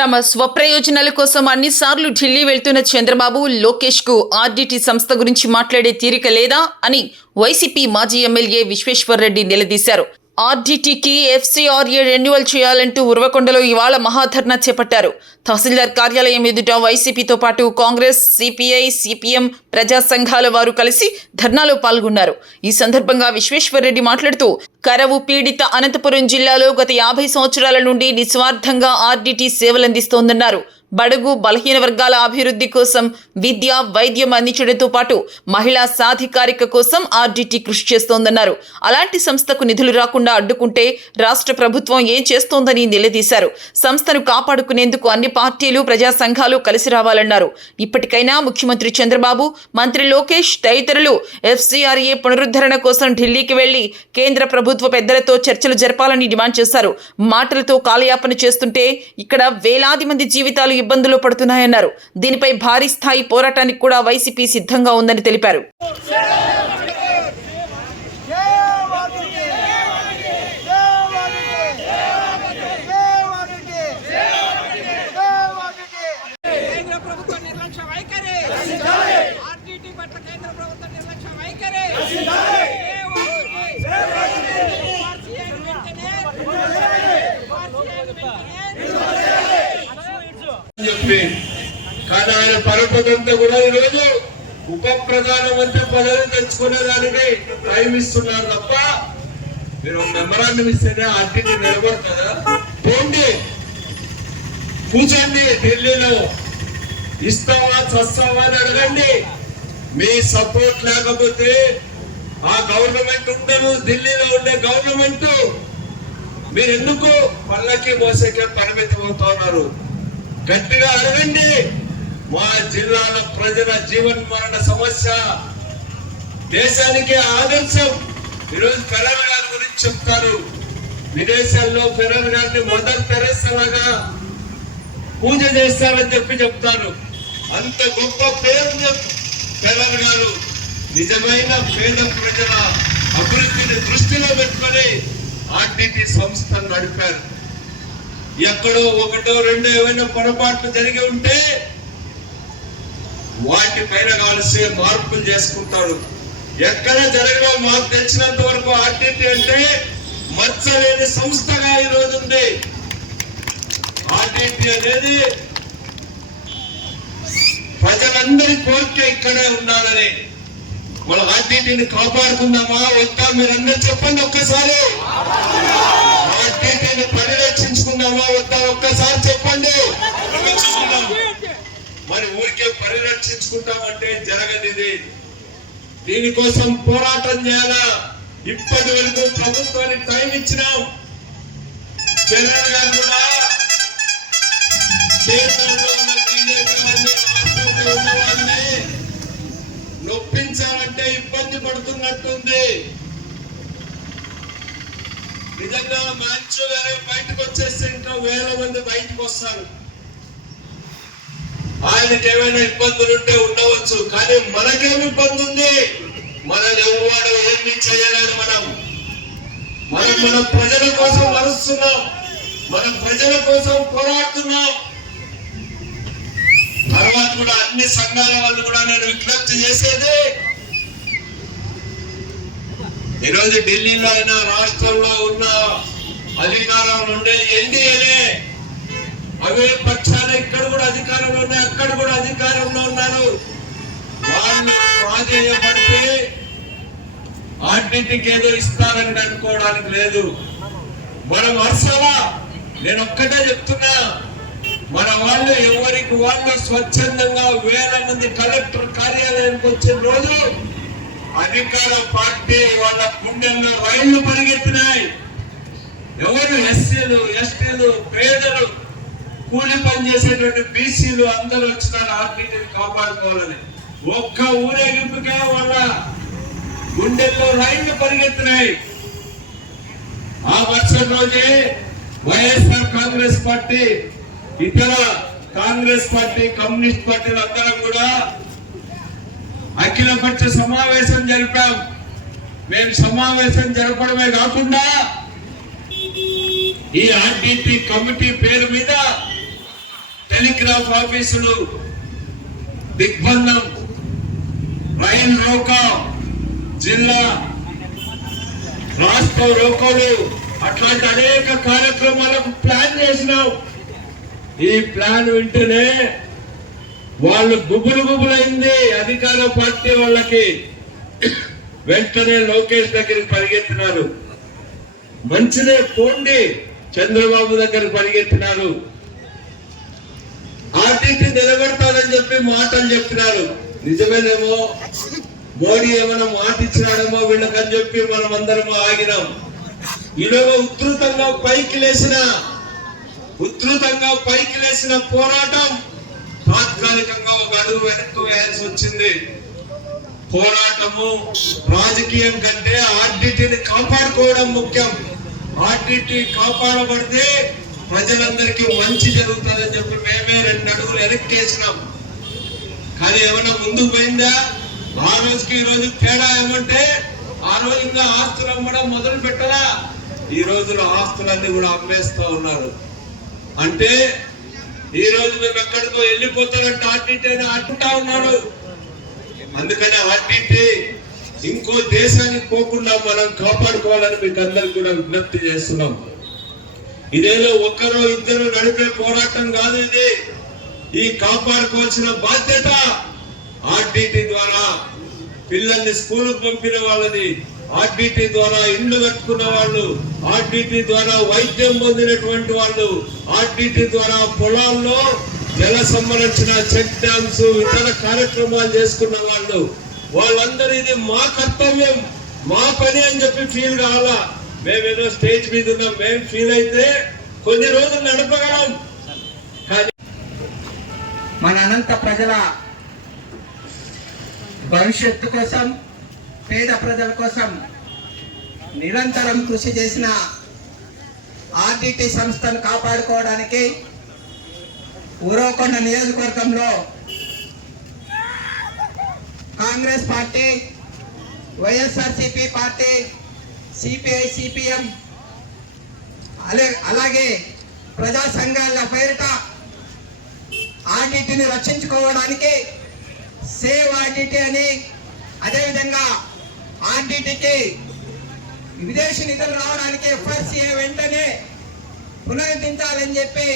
తమ స్వప్రయోజనాల కోసం అన్నిసార్లు ఢిల్లీ వెళ్తున్న చంద్రబాబు లోకేష్ కు ఆర్డీటీ సంస్థ గురించి మాట్లాడే తీరిక లేదా అని వైసీపీ మాజీ ఎమ్మెల్యే విశ్వేశ్వర్రెడ్డి నిలదీశారు. ఆర్డీటీకి ఎఫ్సీఆర్ఏ రెన్యువల్ చేయాలంటూ ఉరవకొండలో ఇవాళ మహాధర్నా చేపట్టారు. తహసీల్దార్ కార్యాలయం ఎదుట వైసీపీతో పాటు కాంగ్రెస్, సిపిఐ, సిపిఎం, ప్రజా సంఘాల వారు కలిసి ధర్నాలో పాల్గొన్నారు. ఈ సందర్భంగా విశ్వేశ్వర్రెడ్డి మాట్లాడుతూ కరవు పీడిత అనంతపురం జిల్లాలో గత 50 సంవత్సరాల నుండి నిస్వార్థంగా ఆర్డీటీ సేవలందిస్తోందన్నారు. బడుగు బలహీన వర్గాల అభివృద్ధి కోసం విద్య, వైద్యం అందించడంతో పాటు మహిళా సాధికారిక కోసం ఆర్డీటీ కృషి చేస్తోందన్నారు. అలాంటి సంస్థకు నిధులు రాకుండా అడ్డుకుంటే రాష్ట్ర ప్రభుత్వం ఏం చేస్తోందని నిలదీశారు. సంస్థను కాపాడుకునేందుకు అన్ని పార్టీలు, ప్రజా సంఘాలు కలిసి రావాలన్నారు. ఇప్పటికైనా ముఖ్యమంత్రి చంద్రబాబు, మంత్రి లోకేష్ తదితరులు ఎఫ్సీఆర్ఏ పునరుద్ధరణ కోసం ఢిల్లీకి వెళ్లి కేంద్ర ప్రభుత్వ పెద్దలతో చర్చలు జరపాలని డిమాండ్ చేశారు. మాటలతో కాలయాపన చేస్తుంటే ఇక్కడ వేలాది మంది జీవితాలు ఇబ్బందులు పడుతున్నాయన్నారు. దీనిపై భారీ స్థాయి పోరాటానికి కూడా వైసీపీ సిద్ధంగా ఉందని తెలిపారు. కానీ ఆయన పరపతంతా కూడా ఈరోజు ఉప ప్రధానమంత్రి పదవి తెచ్చుకునేదానికి టైం ఇస్తున్నారు తప్ప మీరు మెమరాండం ఇస్తేనే ఆర్టీటీ నిలబడుతుందా? పోండి, కూర్చోండి, ఢిల్లీలో ఇస్తావా చస్తావా అని అడగండి. మీ సపోర్ట్ లేకపోతే ఆ గవర్నమెంట్ ఉండదు, ఢిల్లీలో ఉండే గవర్నమెంట్. మీరు ఎందుకు పల్లకి మోసేకే పరిమితం అవుతా ఉన్నారు? గట్టిగా అడగండి. మా జిల్లాల ప్రజల జీవన మరణ సమస్య దేశానికి ఆదర్శం. ఈరోజు ఫెడరల్ గారి గురించి చెప్తారు. విదేశాల్లో ఫెడరల్ గారిని మదర్ తెరెసా లాగా పూజ చేస్తారని చెప్తారు. అంత గొప్ప పేరు ఫెడరల్ గారు. నిజమైన పేద ప్రజల అభివృద్ధిని దృష్టిలో పెట్టుకొని ఆర్టీటీ సంస్థను నడిపారు. ఎక్కడో ఒకటో రెండో ఏమైనా పొరపాట్లు జరిగి ఉంటే వాటిపైన కలిసి మార్పులు చేసుకుంటారు. ఎక్కడ జరగడం మాకు తెలిసినంత వరకు ఆర్టీటీ అంటే మచ్చలేని సంస్థగా ఈరోజు ఉంది. ఆర్టీటీ అనేది ప్రజలందరి కోరిక ఇక్కడే ఉండాలని. మన ఆర్టీటీని కాపాడుకుందామా వద్దా? మీరందరూ చెప్పండి ఒక్కసారి. ఆర్టీటీని పరిరక్షించుకుందామా వద్దా? ఒక్కసారి చెప్పండి. మరి ఊరికే పరిరక్షించుకుంటామంటే జరగనిది. దీనికోసం పోరాటం చేయాలా. ఇప్పటి వరకు ప్రభుత్వానికి టైం ఇచ్చినాం. ఫెడరల్ గారు కూడా కేంద్రంలో ఉన్న బీజేపీ వారిని, రాష్ట్రంలో ఉన్న వారిని నొప్పించాలంటే ఇబ్బంది పడుతున్నట్టుంది. నిజంగా మ్యాన్చు గారు బయటకు వచ్చేస్తే ఇంకా వేల మంది బయటకు వస్తారు. ఆయనకి ఏమైనా ఇబ్బందులు ఉంటే ఉండవచ్చు, కానీ మనకేమి ఇబ్బంది ఉంది? మనల్ని ఎవరు ఏమి చేయలేదు. మనం మన ప్రజల కోసం అరుస్తున్నాం, మన ప్రజల కోసం పోరాడుతున్నాం. తర్వాత కూడా అన్ని సంఘాల వాళ్ళు కూడా నేను విజ్ఞప్తి చేసేది, ఈరోజు ఢిల్లీలో అయినా రాష్ట్రంలో ఉన్న అధికారంలో ఉండే ఎన్డీఏనే అవే పక్షాలు ఇక్కడ కూడా అధికారంలో ఉన్నాయి, అక్కడ కూడా అధికారంలో ఉన్నారు. వాళ్ళు ప్రాధేయపడితే ఆర్టీటీకి ఏదో ఇస్తారని అనుకోవడానికి లేదు. మనం అర్సలా. నేను ఒక్కటే చెప్తున్నా, మన వాళ్ళు ఎవరికి వాళ్ళు స్వచ్ఛందంగా వేల మంది కలెక్టర్ కార్యాలయానికి వచ్చిన రోజు అధికార పార్టీ వాళ్ళ గుండెల్లో రైళ్లు పరిగెత్తినాయి. ఎవరు ఎస్సీలు, ఎస్టీలు, పేదలు, కూలి పని చేసేటువంటి బీసీలు అందరూ వచ్చినారు ఆర్టీటీని కాపాడుకోవాలని. ఒక్క ఊరేగింపుకే వాళ్ళ గుండెల్లో రైళ్లు పరిగెత్తినాయి. ఆ మరుసటి రోజే వైఎస్ఆర్ కాంగ్రెస్ పార్టీ, ఇతర కాంగ్రెస్ పార్టీ, కమ్యూనిస్ట్ పార్టీలు అందరం కూడా అఖిలపక్ష సమావేశం జరిపాం. మేము సమావేశం జరపడమే కాకుండా ఈ ఆర్టీటీ కమిటీ పేరు మీద టెలిగ్రాఫ్ ఆఫీసులు దిగ్బంధం, రైల్ రోకా, జిల్లా రాష్ట్ర రోకోలు, అట్లాంటి అనేక కార్యక్రమాలకు ప్లాన్ చేసినాం. ఈ ప్లాన్ వింటేనే వాళ్ళు గుబులైంది అధికార పార్టీ వాళ్ళకి. వెంటనే లోకేష్ దగ్గరికి పరిగెత్తినారు. మంచిదే పోండి, చంద్రబాబు దగ్గరికి పరిగెత్తినారు. ఆర్టీటీ నిలబెడతానని చెప్పి మాటలు చెప్తున్నారు. నిజమేనేమో, మోడీ ఏమైనా మాట ఇచ్చినాడేమో వీళ్ళకని చెప్పి మనం అందరము ఆగినాం. ఈలోగా ఉధృతంగా పైకి లేసిన పోరాటం తాత్కాలికంగా ఒక అడుగు వెనక్కు వేయాల్సి వచ్చింది. పోరాటము రాజకీయం కంటే ఆర్టీటీని కాపాడుకోవడం ముఖ్యం. ఆర్టీటీ కాపాడబడితే ప్రజలందరికీ మంచి జరుగుతుందని చెప్పి మేమే 2 అడుగులు వెనక్కేసినాం. కానీ ఏమైనా ముందుకు పోయిందా? ఆ రోజుకి ఈ రోజు తేడా ఏమంటే, ఆ రోజు ఇంకా ఆస్తులు అమ్మడం మొదలు పెట్టరా, ఈ రోజులో ఆస్తులన్నీ కూడా అమ్మేస్తా ఉన్నారు. అంటే ఈ రోజు మేము ఎక్కడికో వెళ్ళిపోతారంటే ఆర్టీటీ అని అంటా ఉన్నారు. అందుకని ఆర్టీటీ ఇంకో దేశానికి పోకుండా మనం కాపాడుకోవాలని మీకు అందరికి కూడా విజ్ఞప్తి చేస్తున్నాం. ఇదేదో ఒక్కరో ఇద్దరు నడిపే పోరాటం కాదు ఇది. ఈ కాపాడుకోవాల్సిన బాధ్యత ఆర్టీటీ ద్వారా పిల్లల్ని స్కూలుకు పంపిన వాళ్ళని, ఆర్టీటీ ద్వారా ఇల్లు కట్టుకున్న వాళ్ళు, ఆర్టీటీ ద్వారా వైద్యం పొందినటువంటి వాళ్ళు, ఆర్టీటీ ద్వారా పొలాల్లో జల సంరక్షణ, చెక్ డ్యామ్స్, ఇతర కార్యక్రమాలు చేసుకున్న వాళ్ళు, వాళ్ళందరూ ఇది మా కర్తవ్యం, మా పని అని చెప్పి ఫీల్ కావాలా. మేమేదో స్టేజ్ మీద ఉన్నాం, మేము ఫీల్ అయితే కొన్ని రోజులు నడపగలం. కానీ మన అనంత ప్రజల భవిష్యత్తు కోసం, పేద ప్రజల కోసం నిరంతరం కృషి చేసిన ఆర్టీటీ సంస్థను కాపాడుకోవడానికి ఉరవకొండ నియోజకవర్గంలో Congress party, YSRCP party, CPI, CPM, అలాగే ప్రజా సంఘాల పేరిట ఆర్టీటీని రక్షించుకోవడానికి సేవ్ ఆర్టీటీ అని, అదేవిధంగా ఆర్టీటీకి విదేశీ నిధులు రావడానికి ఎఫ్ఆర్సీఏ వెంటనే పునరుద్ధరించాలని చెప్పి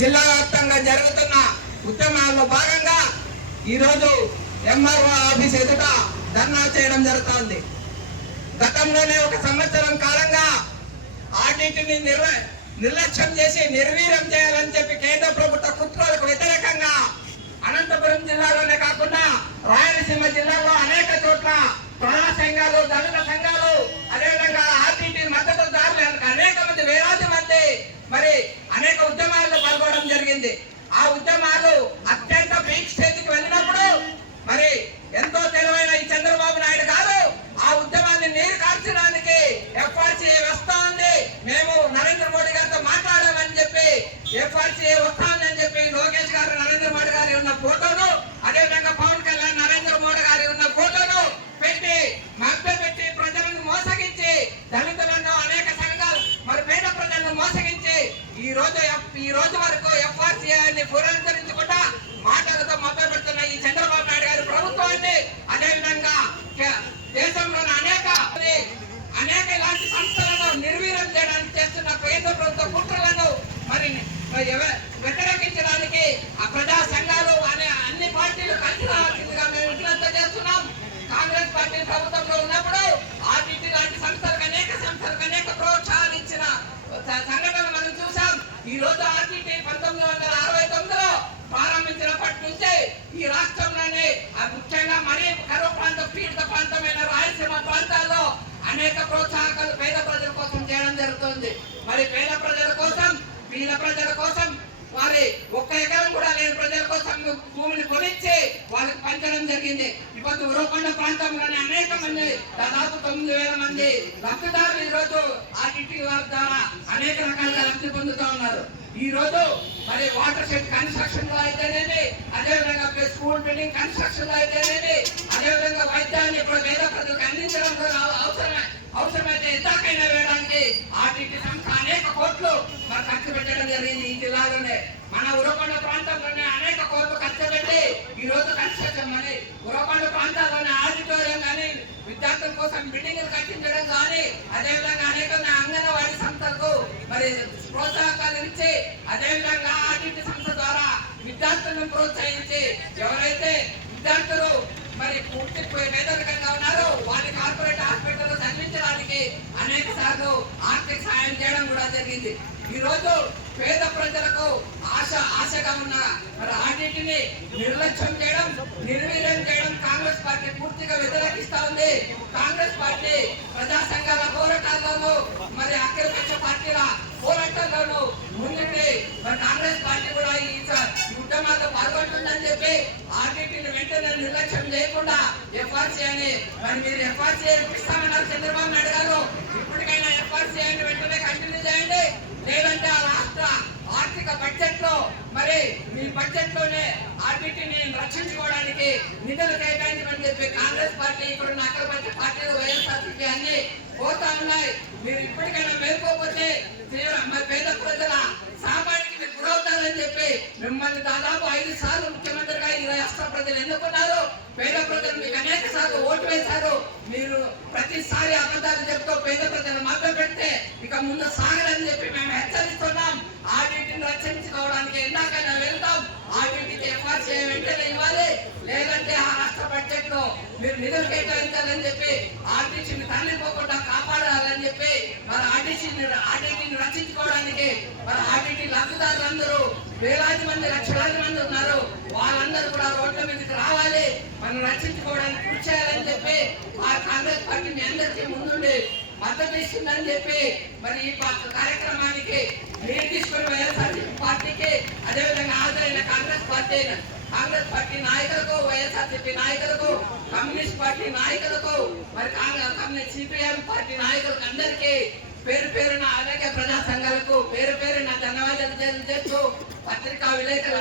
జిల్లా వ్యాప్తంగా జరుగుతున్న ఉద్యమాల్లో భాగంగా ఈరోజు ఎంఆర్ఓ ఆఫీస్ ఎదుట ధర్నా చేయడం జరుగుతోంది. గతంలోనే 1 సంవత్సరం కాలంగా ఆర్టీటీని నిర్లక్ష్యం చేసి నిర్వీర్యం చేయాలని చెప్పి కేంద్ర ప్రభుత్వ కుట్రలకు వ్యతిరేకంగా అనంతపురం జిల్లాలోనే కాకుండా రాయలసీమ జిల్లాలో అనేక చోట్ల ప్రజా సంఘాలు, దళిత సంఘాలు, అదేవిధంగా ఆర్టీటీ మద్దతుదారులు అనేక మంది, వేలాది మంది మరి అనేక ఉద్యమాల్లో పాల్గొనడం జరిగింది. ఆ ఉద్యమాలు అత్యంత పీక్ స్టేజ్కి వెళ్ళినప్పుడు మరి ఎంతో తెలివైన ఈ చంద్రబాబు నాయుడు గారు ఆ ఉద్యమాన్ని నీరు కార్చడానికి ఎఫ్ఆర్సీఏ వస్తా ఉంది, మేము నరేంద్ర మోడీ గారితో మాట్లాడామని చెప్పి ఎఫ్ఆర్సీఏ వస్తా ఉందని చెప్పి లోకేష్ గారు, నరేంద్ర మోడీ గారి ఉన్న ఫోటోను, అదేవిధంగా పవన్ కళ్యాణ్, నరేంద్ర మోడీ గారి ఉన్న ఫోటోను పెట్టి మభ్యపెట్టి ప్రజలను మోసగించి, దళితులను, అనేక సంఘాలు మరి పేద ప్రజలను మోసగించి ఈ రోజు వరకు ఎఫ్ఆర్సీఏని పునరుద్ధరించకుండా మాటలతో మభ్యపెడుతున్న ఈ చంద్రబాబు నాయుడు గారి ప్రభుత్వాన్ని, అదేవిధంగా దేశంలోని అనేక ఇలాంటి సంస్థలను నిర్వీర్యం చేయడానికి చేస్తున్న కేంద్ర ప్రభుత్వ కుట్రలను మరి వ్యతిరేకించడానికి ఆ ప్రజా సంఘాలు అనే అన్ని పార్టీలు కలిసి రావాల్సిందిగా మేము విజ్ఞప్తి చేస్తున్నాం. కాంగ్రెస్ పార్టీ ప్రభుత్వంలో ఉన్నప్పుడు ఆర్టీటీ లాంటి సంస్థలకు అనేక ప్రోత్సాహాలు ఇచ్చిన సంఘటనలు మనం చూసాం. ఈ రోజు ఆర్టీటీ 1969లో ప్రారంభించినప్పటి నుంచే ఈ రాష్ట్రంలోని ముఖ్యంగా మరీ కరువు ప్రాంతం, పీడిత ప్రాంతమైన రాయలసీమ ప్రాంతాల్లో అనేక ప్రోత్సాహకాలు పేద ప్రజల కోసం చేయడం జరుగుతుంది. మరి పేద ప్రజల కోసం, వీళ్ళ ప్రజల కోసం, వారి 1 ఎకరం కూడా లేని ప్రజల కోసం భూమిని కొనిచ్చి వాళ్ళకి పంచడం జరిగింది. జరిగింది. ఇప్పుడు ఉరవకొండ ప్రాంతంలోనే అనేక మంది, దాదాపు 9,000 మంది లబ్ధిదారులు ఈ రోజు ఆర్టీటీ వారి ద్వారా అనేక రకాలుగా లబ్ధి పొందుతూ ఉన్నారు. ఈ రోజు మరి వాటర్ షెడ్ కన్స్ట్రక్షన్ లో అయితేనేమి, అదేవిధంగా స్కూల్ బిల్డింగ్ కన్స్ట్రక్షన్ లో అయితేనేమి, అదేవిధంగా వైద్యాన్ని ఇప్పుడు పేద ప్రజలకు అందించడం అవసరమైతే ఎంతకైనా వేయడానికి ఆర్టీటీ సంస్థ అనేక కోట్లు మరి ఖర్చు పెట్టడం జరిగింది. ఈ జిల్లాలోనే మన ఉరవకొండ ప్రాంతంలోనే అనేక కోట్లు ఖర్చు పెట్టి ఈ రోజు కన్స్ట్రక్షన్ మరి ఉరవకొండ ప్రాంతాల్లోనే ఆడిటోరియం కానీ, విద్యార్థుల కోసం బిల్డింగ్లు కట్టించడం కానీ, అదేవిధంగా అనేక అంగన్వాడీ సంస్థలకు మరి ప్రోత్సాహకాలు ఇచ్చి, అదేవిధంగా ఆర్టీటీ సంస్థ ద్వారా విద్యార్థులను ప్రోత్సహించి, ఎవరైతే విద్యార్థులు మరి పూర్తి పేదరికంగా ఉన్నారో వారి కార్పొరేట్ హాస్పిటల్లో చదివించడానికి అనేక సార్లు ఆర్థిక సాయం చేయడం కూడా జరిగింది. ఈ రోజు పేద ప్రజలకు ఆశగా ఉన్న మరి ఆర్టీటీని నిర్లక్ష్యం చేయడం, నిర్వీర్యం చేయడం కాంగ్రెస్ పార్టీ పూర్తిగా వ్యతిరేకిస్తా ఉంది. కాంగ్రెస్ పార్టీ ప్రజా సంఘాల పోరాటాల్లోనూ మరి అఖిలపక్ష పార్టీల పోరాటాల్లోనూ ముందుండి మరి కాంగ్రెస్ పార్టీ కూడా ఈ ఉద్యమాల్లో పాల్గొంటుందని చెప్పి ఆర్టీటీని వెంటనే నిర్లక్ష్యం చేయకుండా ఎఫ్ఆర్సీ అని మరి మీరు ఎఫ్ఆర్సీ ఇస్తామన్నారు చంద్రబాబు నాయుడు గారు. ఇప్పటికైనా ఎఫ్ఆర్సీ అని వెంటనే కంటిన్యూ చేయండి. లేదంటే ఆ రాష్ట్ర ఆర్థిక బడ్జెట్ లో మరి మీ బడ్జెట్ లోనే ఆర్టీటీని రక్షించుకోవడానికి నిధులు కేటాయించమని చెప్పి కాంగ్రెస్ పార్టీ ఇక్కడ అఖిలపక్ష పార్టీలు వైఎస్ఆర్సీపీ అన్ని పోతా ఉన్నాయి. మీరు ఇప్పటికైనా మేల్కోకపోతే మరి పేద ప్రజల సామాన్యుడికి మీరు గురవుతారని చెప్పి మిమ్మల్ని దాదాపు 5 సార్లు ముఖ్యమంత్రిగా ఈ రాష్ట్ర ప్రజలు ఎన్నుకున్నారు. పేద ప్రజలు మీకు అనేక సార్లు ఓటు వేశారు. మీరు ప్రతిసారి అబద్ధాలు చెప్తూ పేద ప్రజలు మభ్య పెడితే ఇక ముందు సాగదని చెప్పి మేము హెచ్చరిస్తున్నాం. ఆర్టీటీని రక్షించుకోవడానికి ఎందాకైనా వెళ్తాం. ఆర్టీటీకి ఎఫ్ఆర్సీ వెంటనే ఇవ్వాలి. లేదంటే ఆ రాష్ట్ర బడ్జెట్ లో మీరు నిధులు కేటాయించాలని చెప్పి ఆర్టీసీని తరలిపోకుండా కాపాడాలని చెప్పి మరి ఆర్టీటీని రక్షించుకోవడానికి మరి ఆర్టీటీ లబ్ధిదారులందరూ వేలాది మంది, లక్షలాది మంది ఉన్నారు. వాళ్ళందరూ కూడా రోడ్ల మీదకి రావాలి, మనం రక్షించుకోవడానికి కృషి చేయాలని చెప్పి ఆ కాంగ్రెస్ పార్టీ మీ అందరికీ ముందుండి మద్దతు ఇస్తుందని చెప్పి మరి ఈ కార్యక్రమానికి మీరు తీసుకుని వైఎస్ఆర్సీపీ పార్టీకి, అదేవిధంగా హాజరైన కాంగ్రెస్ పార్టీ నాయకులకు, వైఎస్ఆర్సీపీ నాయకులకు, కమ్యూనిస్ట్ పార్టీ నాయకులకు, మరి కమ్యూనిస్ట్ సిపిఎం పార్టీ నాయకులకు అందరికీ పేరు పేరున, అలాగే ప్రజా సంఘాలకు పేరు పేరున ధన్యవాదాలు చేస్తూ పత్రికా విలేకరులు